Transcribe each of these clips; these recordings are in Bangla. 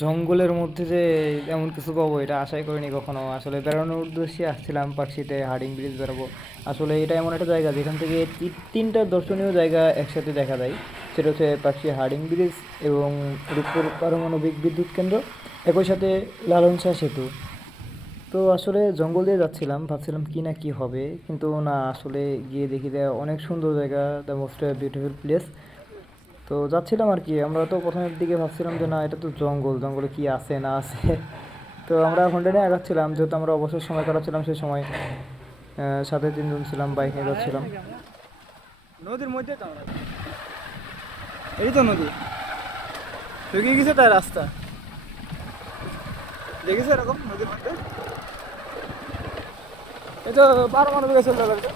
জঙ্গলের মধ্যে যে এমন কিছু পাবো, এটা আশাই করিনি কখনো। আসলে বেড়ানোর উদ্দেশ্যে আসছিলাম পাকশিতে হার্ডিং ব্রিজ বেরোবো আসলে এটা এমন একটা জায়গা, যেখান থেকে তিনটা দর্শনীয় জায়গা একসাথে দেখা যায়। সেটা হচ্ছে পাকশি হার্ডিং ব্রিজ এবং রূপপুর পারমাণবিক বিদ্যুৎ কেন্দ্র, একই সাথে লালন শাহ সেতু। তো আসলে জঙ্গল দিয়ে যাচ্ছিলাম, ভাবছিলাম কি না কি হবে, কিন্তু না, আসলে গিয়ে দেখি যে অনেক সুন্দর জায়গা দ্য মোস্ট বিউটিফুল প্লেস তো যাচ্ছিলাম আর কি, আমরা তো প্রথমের দিকে ভাবছিলাম যে না, এটা তো জঙ্গল, জঙ্গলে কি আছে, না আছে। তো আমরা হোন্ডা নিয়ে আগাচ্ছিলাম যেহেতু আমরা অবসর সময় কাটাচ্ছিলাম সেই সময়। সাথে তিনজন ছিলাম, বাইক নিয়ে যাচ্ছিলাম। নদীর মধ্যে এই তো নদী। শুকিয়ে গেছে তার রাস্তা? দেখেছ এরকম নদীর মধ্যে? এই তো পারমাণবিক চলতে পারছে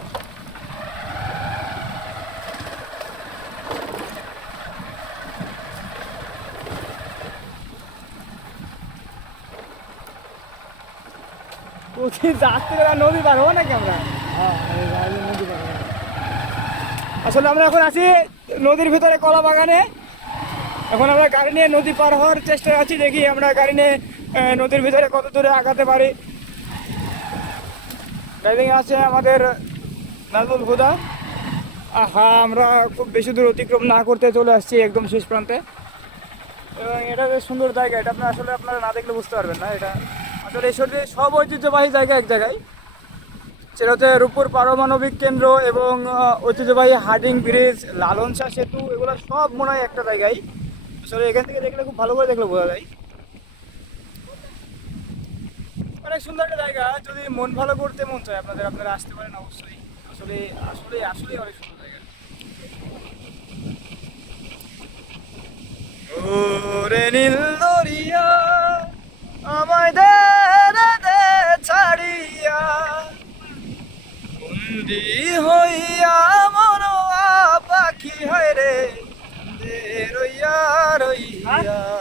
কোথায় যাচ্ছে নদী পার হব নাকি আমরা? আসলে আমরা এখন আছি নদীর ভিতরে কলা বাগানে। এখন আমরা গাড়ি নিয়ে নদী পার হওয়ার চেষ্টায় আছি দেখি আমরা গাড়ি নিয়ে নদীর ভিতরে কত দূরে আগাতে পারি। ড্রাইভিং আছে আমাদের নাজমুল হুদা। হ্যাঁ আমরা খুব বেশি দূর অতিক্রম না করতে চলে আসছি একদম শেষ প্রান্তে। এবং এটা সুন্দর জায়গা, এটা আপনার আসলে আপনারা না দেখলে বুঝতে পারবেন না, এটা আসলে এই সব ঐতিহ্যবাহী জায়গা এক জায়গায়। সেটা হচ্ছে রূপপুর পারমাণবিক কেন্দ্র এবং ঐতিহ্যবাহী হার্ডিং ব্রিজ লালন শাহ সেতু, এগুলো সব মনে হয় একটা জায়গায়। আসলে এখান থেকে দেখলে খুব ভালো করে দেখলে বোঝা যায়। অনেক সুন্দর একটা জায়গা, যদি মন ভালো করতে মন চায়, আপনাদের আপনারা আসতে পারেন অবশ্যই। আসলে আসলে আসলে অনেক সুন্দর জায়গা। ওরে নীল দরিয়া আমায় দে বন্দি হইয়া মনোয়া পাখি হয় রে রইয়া রইয়া।